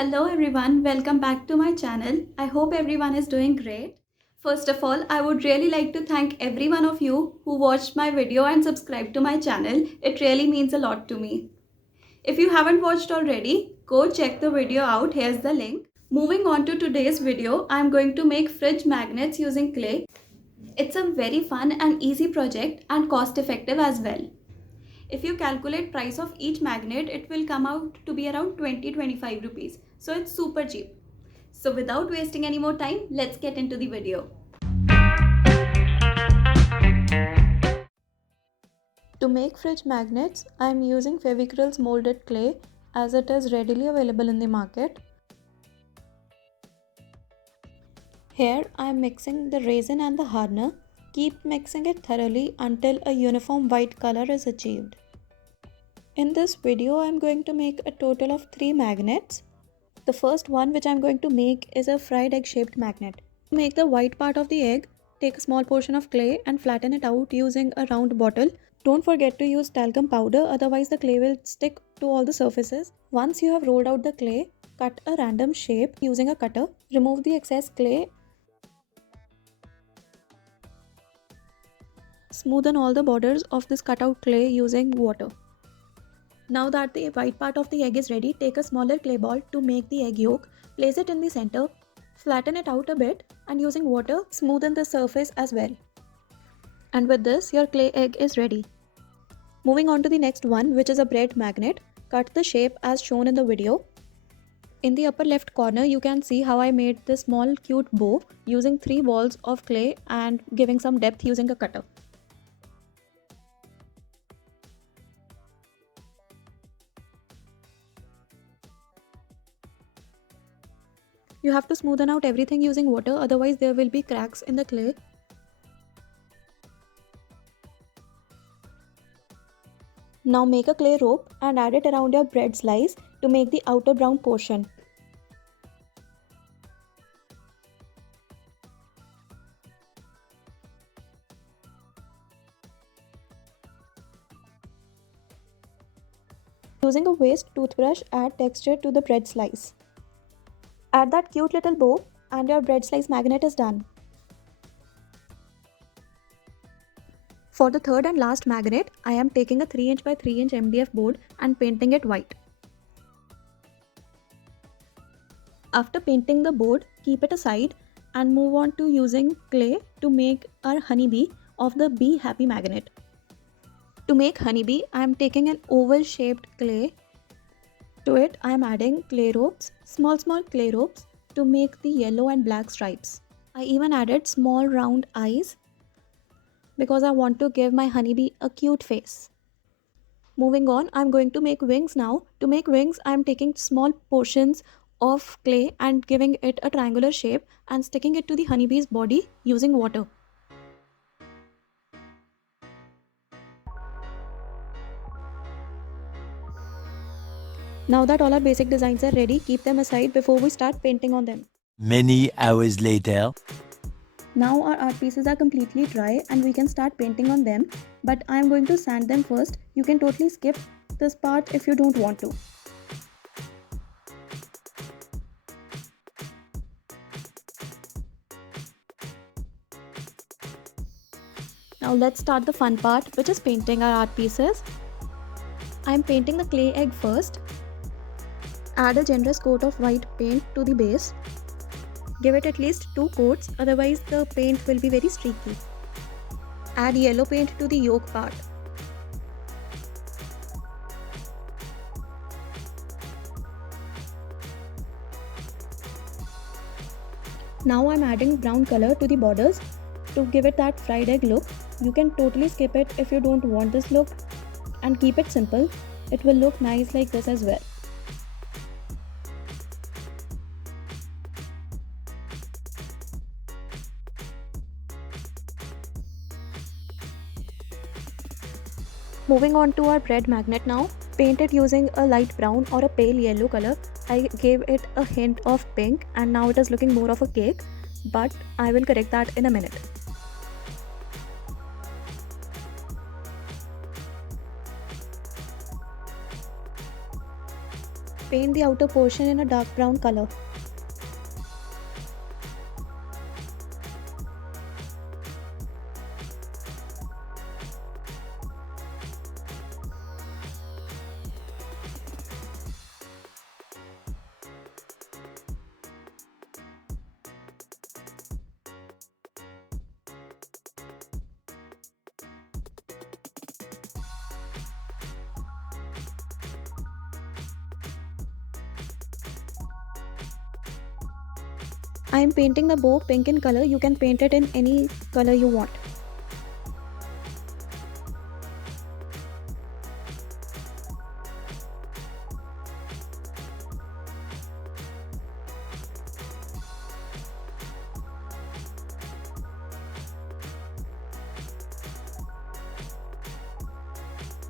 Hello everyone, welcome back to my channel. I hope everyone is doing great. First of all, I would really like to thank every one of you who watched my video and subscribed to my channel. It really means a lot to me. If you haven't watched already, go check the video out. Here's the link. Moving on to today's video, I'm going to make fridge magnets using clay. It's a very fun and easy project and cost effective as well. If you calculate price of each magnet, it will come out to be around 20-25 rupees. So it's super cheap. So without wasting any more time, let's get into the video. To make fridge magnets, I am using Fevicryl's molded clay as it is readily available in the market. Here I am mixing the resin and the hardener. Keep mixing it thoroughly until a uniform white color is achieved. In this video, I am going to make a total of 3 magnets. The first one which I am going to make is a fried egg shaped magnet. To make the white part of the egg, take a small portion of clay and flatten it out using a round bottle. Don't forget to use talcum powder, otherwise the clay will stick to all the surfaces. Once you have rolled out the clay, cut a random shape using a cutter. Remove the excess clay. Smoothen all the borders of this cutout clay using water. Now that the white part of the egg is ready, take a smaller clay ball to make the egg yolk, place it in the center, flatten it out a bit and using water, smoothen the surface as well. And with this, your clay egg is ready. Moving on to the next one, which is a bread magnet. Cut the shape as shown in the video. In the upper left corner, you can see how I made this small cute bow using 3 balls of clay and giving some depth using a cutter. You have to smoothen out everything using water, otherwise there will be cracks in the clay. Now make a clay rope and add it around your bread slice to make the outer brown portion. Using a waste toothbrush, add texture to the bread slice. Add that cute little bow and your bread slice magnet is done. For the third and last magnet, I am taking a 3" by 3" MDF board and painting it white. After painting the board, keep it aside and move on to using clay to make our honeybee of the Bee Happy magnet. To make honeybee, I am taking an oval shaped clay. To it, I am adding clay ropes, small clay ropes to make the yellow and black stripes. I even added small round eyes because I want to give my honeybee a cute face. Moving on, I am going to make wings now. To make wings, I am taking small portions of clay and giving it a triangular shape and sticking it to the honeybee's body using water. Now that all our basic designs are ready, keep them aside before we start painting on them. Many hours later. Now our art pieces are completely dry and we can start painting on them, but I am going to sand them first. You can totally skip this part if you don't want to. Now let's start the fun part, which is painting our art pieces. I am painting the clay egg first. Add a generous coat of white paint to the base. Give it at least 2 coats, otherwise the paint will be very streaky. Add yellow paint to the yolk part. Now I am adding brown color to the borders to give it that fried egg look. You can totally skip it if you don't want this look and keep it simple. It will look nice like this as well. Moving on to our bread magnet now. Paint it using a light brown or a pale yellow color. I gave it a hint of pink and now it is looking more of a cake, but I will correct that in a minute. Paint the outer portion in a dark brown color. I am painting the bow pink in color. You can paint it in any color you want.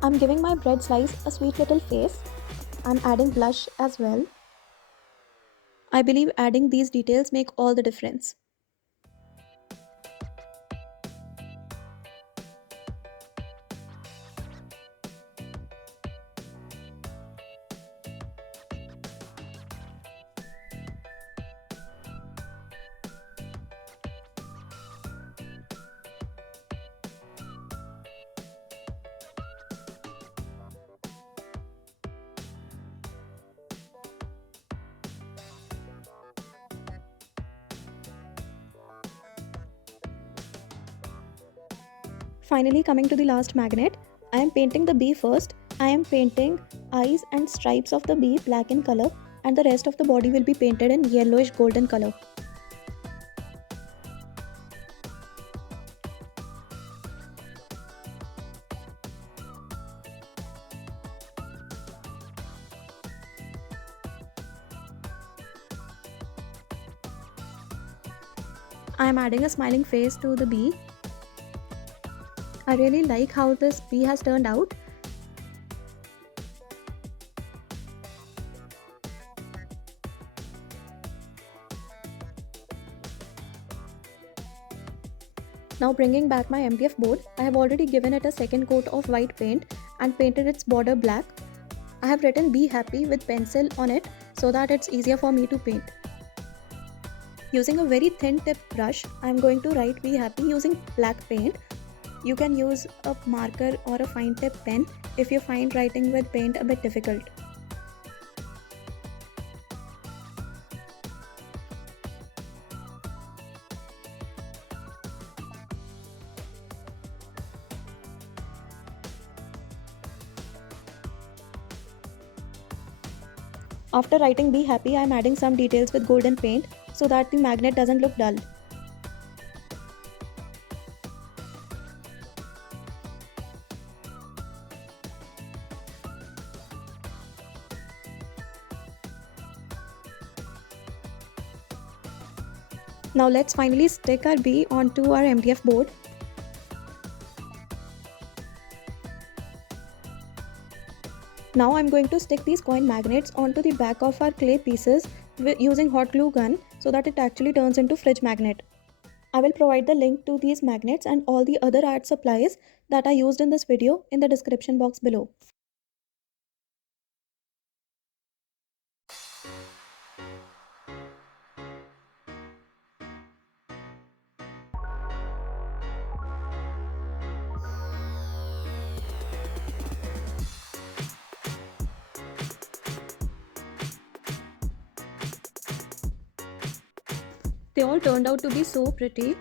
I'm giving my bread slice a sweet little face. I'm adding blush as well. I believe adding these details make all the difference. Finally, coming to the last magnet, I am painting the bee first. I am painting eyes and stripes of the bee black in color, and the rest of the body will be painted in yellowish golden color. I am adding a smiling face to the bee. I really like how this bee has turned out. Now bringing back my MDF board, I have already given it a second coat of white paint and painted its border black. I have written "Be Happy" with pencil on it so that it's easier for me to paint. Using a very thin tip brush, I am going to write "Be Happy" using black paint. You can use a marker or a fine tip pen if you find writing with paint a bit difficult. After writing "Be Happy", I am adding some details with golden paint so that the magnet doesn't look dull. Now let's finally stick our bee onto our MDF board. Now I'm going to stick these coin magnets onto the back of our clay pieces using hot glue gun so that it actually turns into fridge magnet. I will provide the link to these magnets and all the other art supplies that I used in this video in the description box below. They all turned out to be so pretty.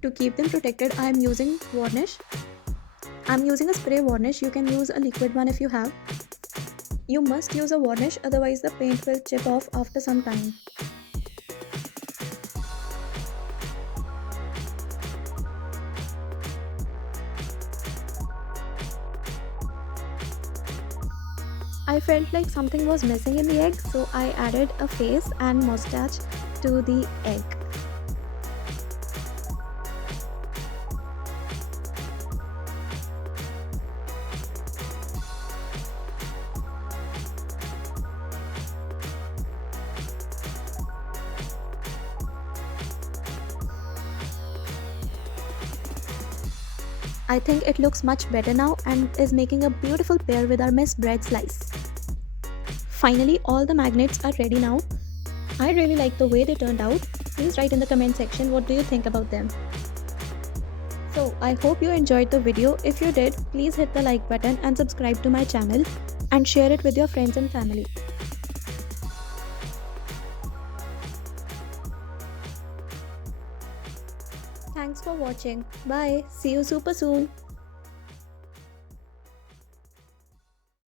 To keep them protected, I am using varnish. I am using a spray varnish. You can use a liquid one if you have. You must use a varnish, otherwise the paint will chip off after some time. I felt like something was missing in the egg, so I added a face and mustache to the egg. I think it looks much better now and is making a beautiful pair with our missed bread slice. Finally, all the magnets are ready now. I really like the way they turned out. Please write in the comment section what do you think about them. So, I hope you enjoyed the video. If you did, please hit the like button and subscribe to my channel and share it with your friends and family. Thanks for watching. Bye. See you super soon.